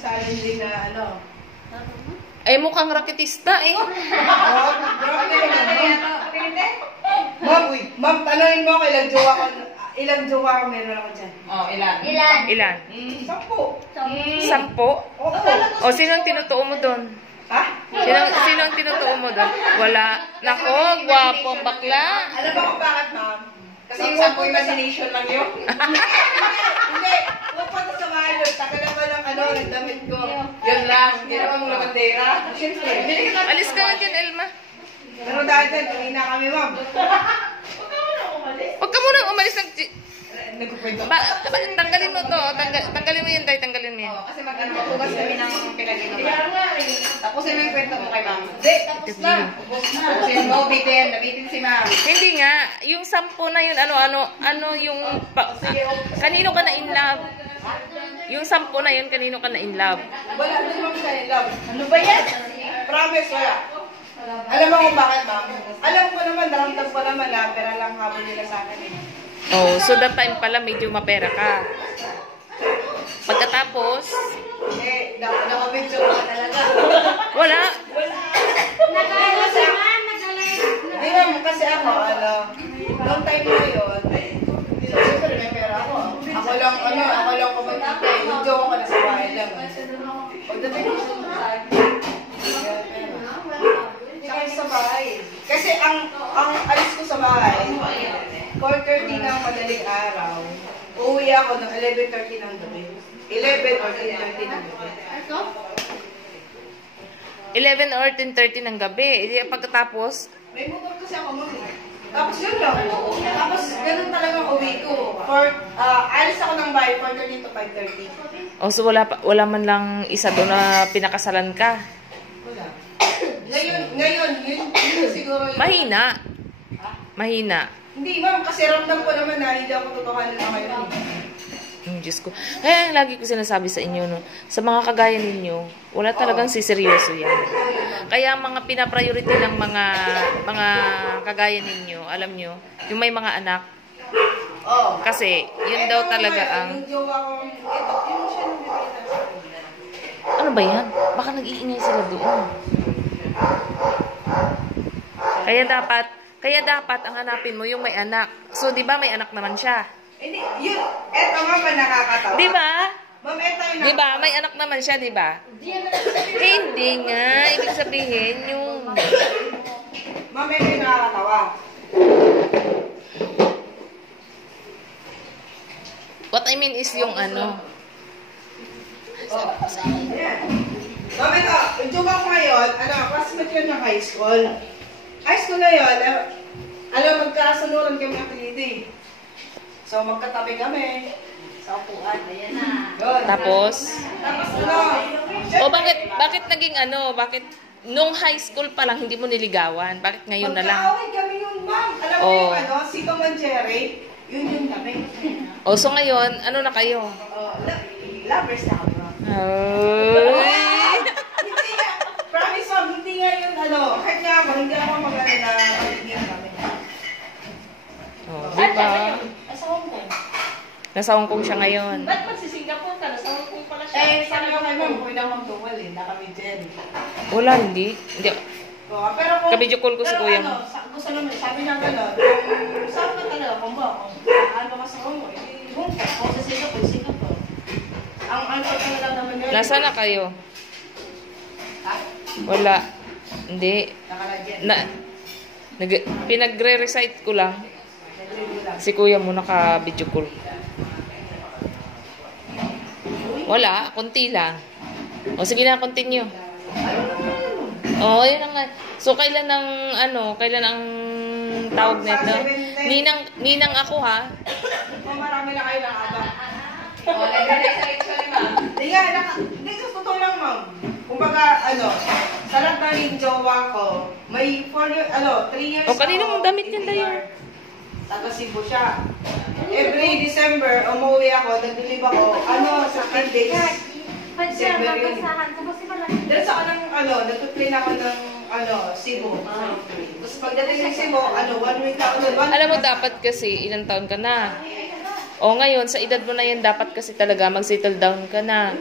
Sa alin din na ano. Ay, mukhang raketista eh. Ma'am, tanongin mo kailang jowa ko. Ilang jowa meron ako dyan? Oh, ilan? Ilan? 10. 10? Oo. O, sino ang tinutuo mo doon? Ha? Sino ang tinutuo mo doon? Wala. Nako, gwapong bakla. Alam mo kung bakit, ma'am? Kasi yung 10 imagination lang yun. Hindi. Huwag pa ito sa bahay doon. Tagal naman ng ano, nagdamit ko. Yun lang. Ginawa mo na bandera. Siyempre. Alis ka nga dyan, Elma. Pero dahil dyan, kanina kami, ma'am. Huwag ka muna umalis ng... Nagkukwento. Tanggalin mo to. Tanggalin mo yun, Day. Tanggalin mo yun. Oo, kasi maghugas kami ng pinag-inuman. Tapos yun yung kwento mo kay ma'am. Hindi, tapos na. Tapusin mo, nabitin si ma'am. Hindi nga. Yung 10 na yun, ano yung... kanino ka na in love? Yung 10 na yun, kanino ka na in love? Wala, hindi mo siya in love. Ano ba yan? Promise, wala. Alam mo kung bakit, ma'am? Alam ko naman, naramdam ko naman na pera lang habol nila sa akin eh. Oh, so that time pala medyo mapera ka. Pagkatapos, Eh, nakamedyo ka talaga. wala. Hindi ma'am, kasi ako, long time na yun, siyempre may pera ako. Ako lang kumakita eh. Yung joke ko na sa bahay lang. Pagdating ko sa saka sa bahay. Kasi ang alis ko sa bahay, 4:30 ng madaling araw, uuwi ako ng 11:30 ng gabi. 11 or 10:30 ng gabi. 11 or 10:30 ng gabi. Pagkatapos, May motor kasi ako muna. Tapos yun lang. Tapos ganun talagang uwi ko. Alis ako ng bahay 4:30 to 5:30. oh, so wala man lang isa doon na pinakasalan ka. Wala. Ngayon, yun siguro yun. Mahina. Mahina. Hindi ma'am, kasi ramdam ko naman na hindi ako totohanan na ngayon. Diyos ko. Kaya lagi ko sinasabi sa inyo, no, sa mga kagaya ninyo, wala talagang siseryoso yan. Kaya mga pinapriority ng mga kagaya ninyo, alam nyo, yung may mga anak, Oo. kasi yun daw talaga ang... Yung jowa ko, yung siya nung bibigyan sa akin. Ano ba yan? Baka nag-iingay sila doon. Kaya dapat ang hanapin mo yung may anak. So, di ba may anak naman siya? Hindi, yun, eto ma'am, nakakatawa. Di ba? Ma'am, eto yun. Di ba? May anak naman siya, di ba? Hindi nga. Ibig sabihin yung... Ma'am, eto yung nakakatawa. What I mean is yung ano... Ayan. Ma'am, ito, yung jowa ko ngayon, classmate yun ng high school. High school na yun, magkasunuran kami ng apelido. So, magkatabi kami sa upuan. Ayan na. Yun. Tapos... Tapos, O bakit naging ano? Bakit nung high school pa lang hindi mo niligawan? Bakit ngayon na lang? magkaaway kami yun, ma'am. Alam mo Oh. yung si Tom and Jerry, yun kami. O so ngayon, ano na kayo? Lovers na kami, ma'am. Ay! Hindi nga, promise ma'am, hindi nga yun, kahit nga ako, hindi ako mag-ano na magiging kami. Oh, di ba? Sa Hong Kong. Nasa Hong Kong siya ngayon. Ba't magsi-Singapore ka? Nasa Hong Kong pala siya. Sabi ko kay ma'am, pwede akong magtuwal na kami Jerry. Wala, hindi. Pero kung... Kabidyo call ko si pero kuya mo. gusto naman, sabi niya gano'n, saan ka talaga, kung ano ka sa Hong Kong, Hong Kong, o sa Singapore. Ang answer ka na lang naman yun. Nasaan na kayo? Ha? Wala. Hindi. Nakalagyan. Pinagre-recite ko lang. Si kuya mo naka-video call. Wala, konti lang. O sige na, continue. Oh, yun ang... So, kailan ang tawag nito? Ninang ako, ha? Marami na kayo ng aga. Nag-recite ni ma'am. Hindi, sa totoo lang, ma'am. Kumbaga, sa lahat na yung jowa ko, may 3 years O, kanino mong damit yan, Dayo? Taga Cebu siya. Every December, umuwi ako, nag-live ako, sa 10 days. December yun. Dahil sa nag-plane ako ng, Cebu. Tapos pagdating ng Cebu, 1 week ako doon. Alam mo, dapat kasi, ilang taon ka na. O ngayon, sa edad mo na yan, dapat kasi talaga mag-settle down ka na.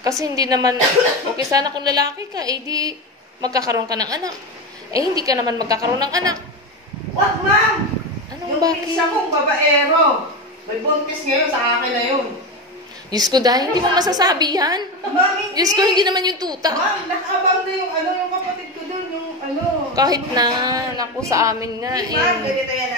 Kasi hindi naman, okay sana kung lalaki ka, eh di magkakaroon ka ng anak. Eh hindi ka naman magkakaroon ng anak. Wag, ma'am! Anong Yung bakit? pinsa kong babaero. May buntis ngayon, sa akin na yun. Diyos ko, dahil hindi mo masasabi yan. Ma'am, hindi. Diyos ko, hindi naman yung tuta. Ma'am, nakaabang na yung yung kapatid ko dun, yung Kahit na, naku sa amin nga. Ma'am, ganito yan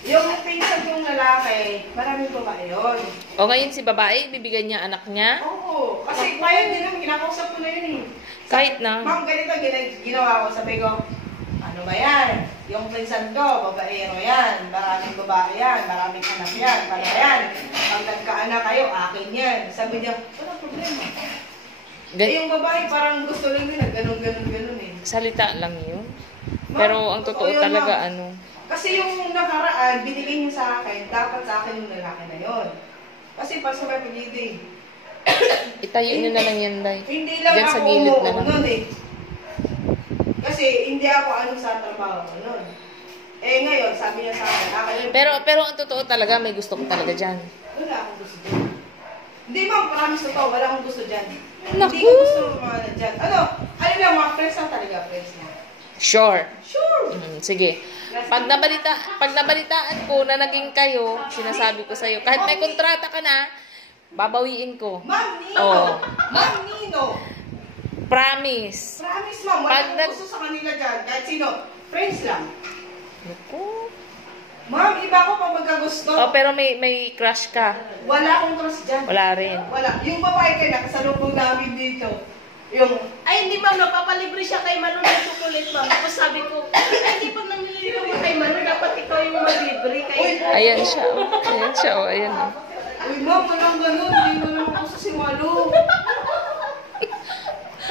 Yung pinsan kong lalaki, maraming babae yun. O ngayon si babae, bibigyan niya anak niya? Oo, kasi kaya din naman, kinakausap ko na yun eh. Kahit na. Ma'am, ganito ginawa ko, sabi ko, ano ba yan? Yung pinsan ko, babaero yan, maraming babae yan, maraming anak yan, pala yan. Pag nagkaanak kayo, akin yan. Sabi niya, wala problema. Yung babae parang gusto lang yun, ganun eh. Salita lang yun. Pero ang totoo yun, talaga, ma'am. Kasi yung nakaraan, binigay niyo sa akin, dapat sa akin yung lalaki na yun. Kasi pa sa may pagiging. Itayo niyo na lang yan, Day. Hindi lang Diyan ako sa gilid na lang. nun eh. Kasi hindi ako sa trabaho ko nun. Eh ngayon, sabi niya sa akin, Pero ang totoo talaga, may gusto ko talaga dyan. wala akong gusto dyan. Hindi ma'am, promise to, wala akong gusto dyan. Naku! Hindi ko gusto mga dyan. Ano lang, mga friends lang talaga, friends lang. Sure. Sure! Sige. Pag nabalitaan ko na naging kayo, sinasabi ko sa'yo, kahit may kontrata ka na, babawiin ko. Ma'am Nino! Oo. Ma'am Nino! Promise. Promise ma'am, wala akong gusto sa kanila dyan. Kahit sino, friends lang. Naku. Ma'am, iba ko pag magkagusto. Oh, pero may crush ka. Wala akong trust dyan. Wala rin. Wala. Yung babae kayo, nakasalubong namin dito. Ay, hindi ma'am, napapalibre siya kay Manu ng chocolate, ma'am. Tapos sabi ko, ay, hindi pag nangyayari mo kay Manu, dapat ikaw yung maglibre kay... Ayan siya. Ayan siya. Ayan. Uy, ma'am, walang ganun. Hindi mo naman gusto si Malu.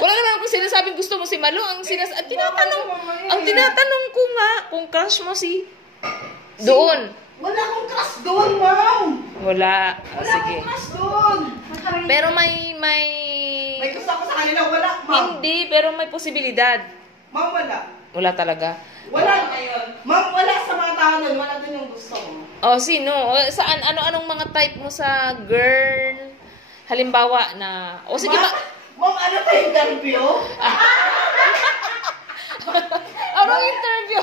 Wala naman akong sinasabing gusto mo si Malu. Ang tinatanong ko nga kung crush mo si... Doon. Wala akong crush doon, ma'am. Wala. Wala Sige. akong crush doon. Pero may... May gusto ako sa kanila. Wala, ma'am. Hindi, pero may posibilidad. Ma'am, wala. Wala talaga. Wala ngayon. Ma'am, wala sa mga tao nun. Wala din yung gusto ko. Oh, sino? Saan? Ano-anong mga type mo sa girl? Halimbawa na... O sige ba? Ma'am, ano pa interview? Anong interview?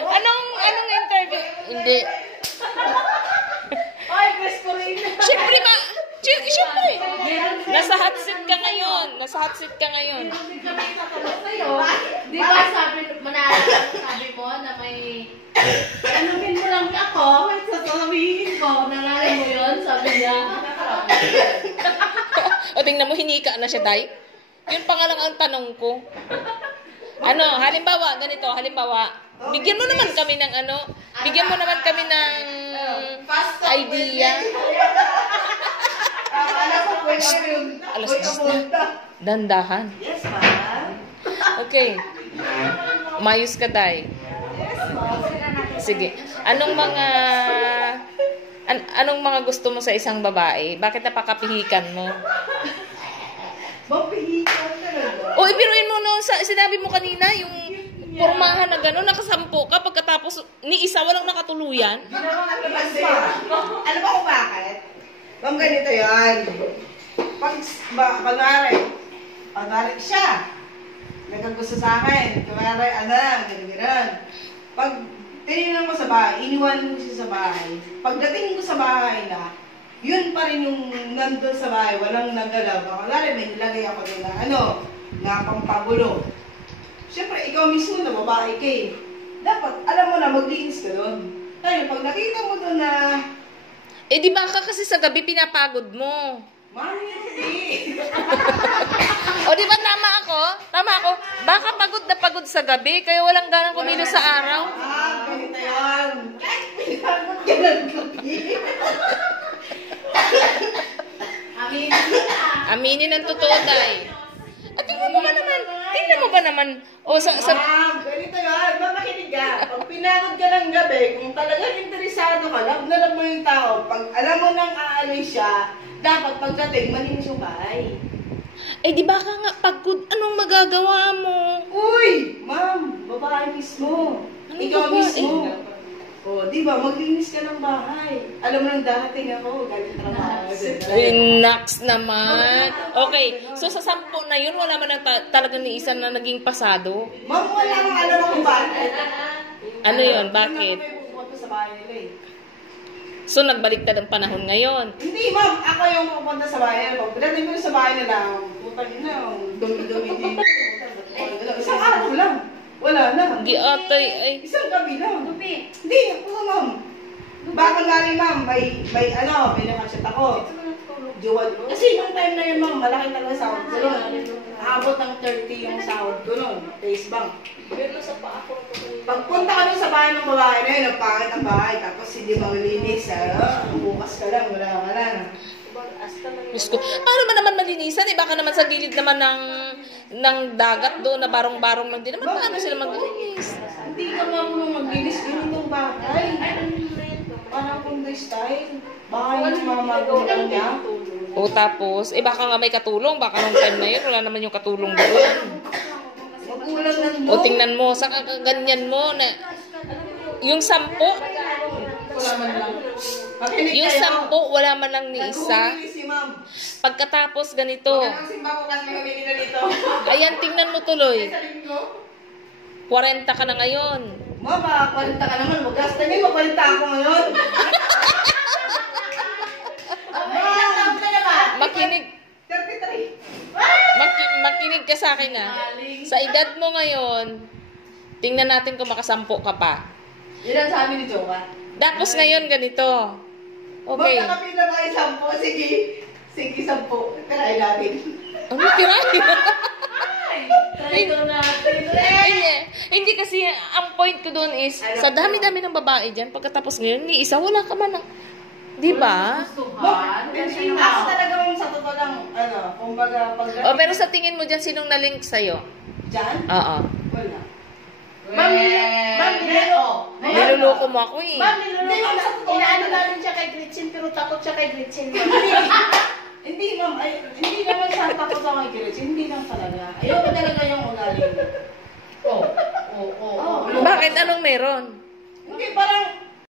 Anong interview? Hindi. Ay, Chris Corina. Siyempre ba? Siyempre. Nasa hot seat ka ngayon. Nasa hot seat ka ngayon. Di ba sabi mo na may... Anumin mo lang ako, sasabihin ko, nalala mo yun, sabi niya. O tingnan mo, hinika na siya, Day. Yun pa nga lang ang tanong ko. Halimbawa, bigyan mo naman kami ng idea. Alam ko, pwede yun. Alas Pwede 10 na. pumunta. Dandahan. Yes, ma'am. Okay. Umayos ka, Day. Sige. Anong mga gusto mo sa isang babae? Bakit napakapihikan mo? Mapihikan talaga. O, ibiruin mo no, sinabi mo kanina, yung pormahan na gano'n, nakasampo ka, pagkatapos ni isa walang nakatuluyan. Ginawa ka naman sa'yo. Alam mo kung bakit? Ma'am, ganito yan. Pag-ari siya. Nagkagusto sa akin. Kumari, gano'n. Pag tinignan mo sa bahay, iniwan mo siya sa bahay. Pagdating ko sa bahay na, yun pa rin yung nandun sa bahay, walang nagalaw. Kumari, may nilagay ako doon na pampagulo. Siyempre, ikaw mismo na babae ka eh. Dapat, alam mo na, maglinis ka doon. Dahil pag nakita mo doon na... Eh, di ba ka kasi sa gabi pinapagod mo? Hindi. O, di ba tama ako? Baka pagod na pagod sa gabi, kaya walang ganang kumilos sa araw. Ganito yan. Kahit pinagod ka ng gabi. Aminin ang totoo, Day. At tingnan mo ba naman, Ganito yan. Mamakinig ka. Pag pinagod ka ng gabi, kung talagang interesado ka, love na love mo yung tao. Pag alam mo nang aalis siya, dapat pagdating, malinis yung bahay. eh, di ba ka nga pagod, anong magagawa mo? Uy! Ma'am, babae mismo. Ano Ikaw babae? mismo. O, di ba, maglinis ka ng bahay. Alam mo nang darating ako, galing trabaho. Next naman. Okay, so sa 10 na yun, wala man talagang ni isa na naging pasado? Ma'am, wala akong alam kung bakit. Ano yun? Bakit? Hindi ako pupunta sa bahay nila eh. So, nagbaliktad ang panahon ngayon. Hindi, ma'am. Ako yung pupunta sa bahay nila. Pagdating ko sa bahay nila, putang ina, dumi-dumi dito. Isang araw lang. Wala na. Di atay, ay. Isang gabi lang. Hindi, ako ma'am. Baka nga rin, ma'am, may nakachat ako. Dual. Kasi yung time na yun, ma'am, malaki talaga sahod ko nun. Abot ng 30 yung sahod ko nun. Face bank. Pagpunta ka nun sa bahay ng babae na yun, nagpangit ang bahay, tapos hindi maulinis. Bukas ka lang, wala ka lang. Diyos ko, paano man naman malinisan? Eh, baka naman sa gilid naman ng dagat doon na barong-barong lang din naman. Paano sila maglinis? Hindi ka marunong maglinis. Yun yung bahay. Parang kunday style. Bahay ng mamagulang niya. O tapos, baka nga may katulong. Baka nung time na yun, wala naman yung katulong doon. Magulang ng O tingnan mo, sa ganyan mo na yung 10, wala man lang. yung 10, wala man lang ni isa. Nag-humili si ma'am. Pagkatapos ganito, Magandang simba ko kasi humili na dito. ayan, tingnan mo tuloy. Sa linggo. 40 ka na ngayon. Mama, 40 ka naman. Magastanin mo, 40 ako ngayon. Ilang taon ka na ba? Makinig, 33. makinig ka sa akin Sa edad mo ngayon, tingnan natin kung makasampo ka pa. Yan ang sabi ni Jowa. Tapos ngayon ganito. Okay. Magkakapit na kayo 10. Sige. Sige, 10. Try natin. Ano kiray? Try ko natin. Hindi kasi ang point ko doon is sa dami-dami ng babae diyan pagkatapos ngayon ni isa wala ka man ng 'di ba? Hindi na. Talagang sa totoo lang, kumbaga, pag... Pero sa tingin mo diyan sinong na-link sa iyo? Diyan? Oo. Wala. Ma'am, Niloloko mo ako eh. Ma'am, inaano namin siya kay Gretchen, pero takot siya kay Gretchen. Hindi, ma'am. Hindi naman siya takot ako kay Gretchen. Hindi lang talaga. Ayoko talaga yung ugali. Bakit anong meron? Hindi, parang